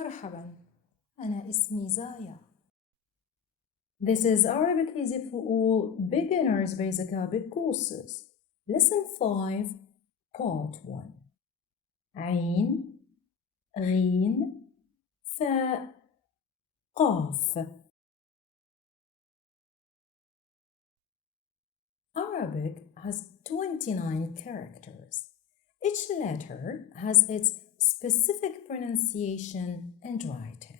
مرحبا، أنا اسمي زايا. This is Arabic Easy for All Beginners Basic Arabic Courses. Lesson 5, Part 1. عين, غين, فاء, قاف. Arabic has 29 characters. Each letter has its specific pronunciation and writing.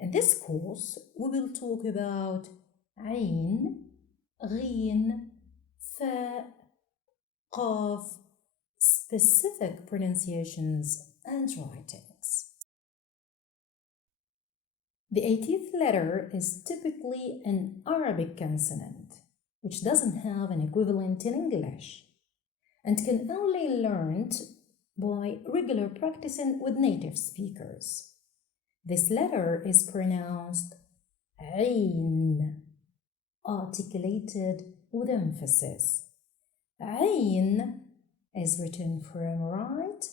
In this course, we will talk about عين, غين, فاء, قاف, specific pronunciations and writings. The 18th letter is typically an Arabic consonant, which doesn't have an equivalent in English and can only be learned by regular practicing with native speakers. This letter is pronounced عين, articulated with emphasis. عين is written from right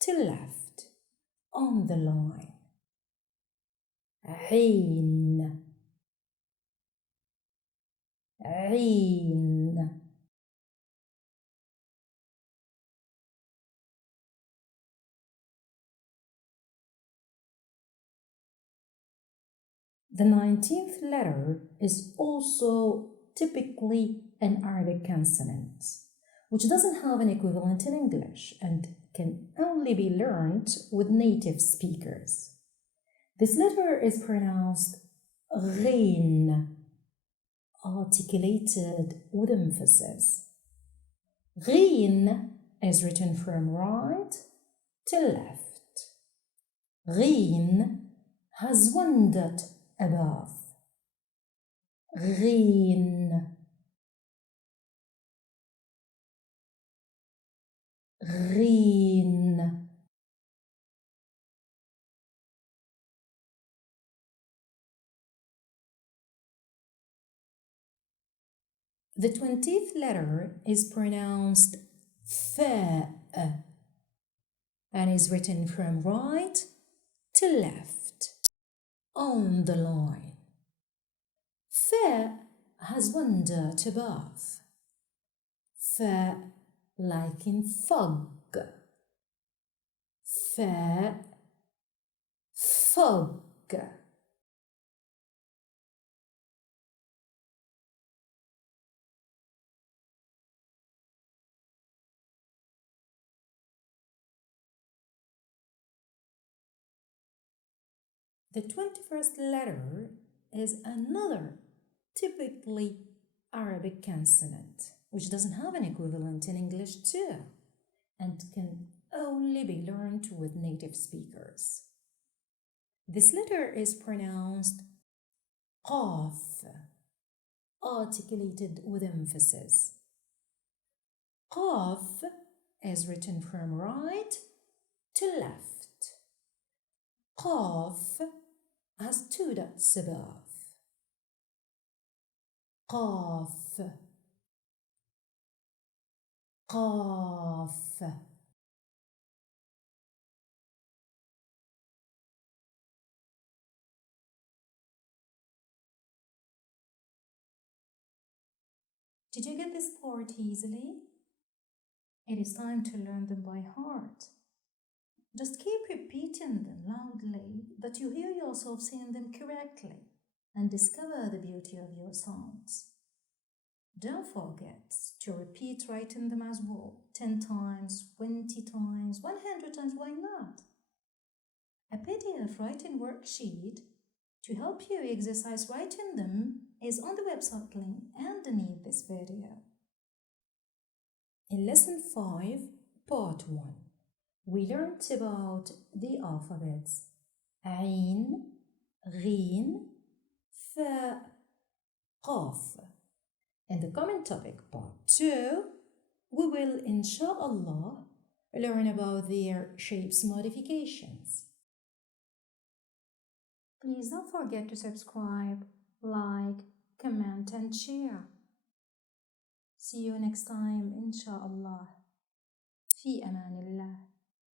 to left on the line. عين, عين. The 19th letter is also typically an Arabic consonant, which doesn't have an equivalent in English and can only be learned with native speakers. This letter is pronounced غين, articulated with emphasis. غين is written from right to left. غين has one dot above. غين, غين. The 20th letter is pronounced فاء and is written from right to left on the line. فاء has one dot above. فاء like in fog. فاء, fog. The 21st letter is another typically Arabic consonant, which doesn't have an equivalent in English too, and can only be learned with native speakers. This letter is pronounced قاف, articulated with emphasis. قاف is written from right to left. قاف has two dots above. قاف, قاف. Did you get this part easily? It is time to learn them by heart. Just keep repeating them loudly that you hear yourself saying them correctly and discover the beauty of your sounds. Don't forget to repeat writing them as well, 10 times, 20 times, 100 times, why not? A PDF writing worksheet to help you exercise writing them is on the website link underneath this video. In Lesson 5, Part 1, we learned about the alphabets عين, غين, فاء, قاف. In the common topic Part 2, we will, inshallah, learn about their shapes modifications. Please don't forget to subscribe, like, comment and share. See you next time, inshallah. في أمان الله.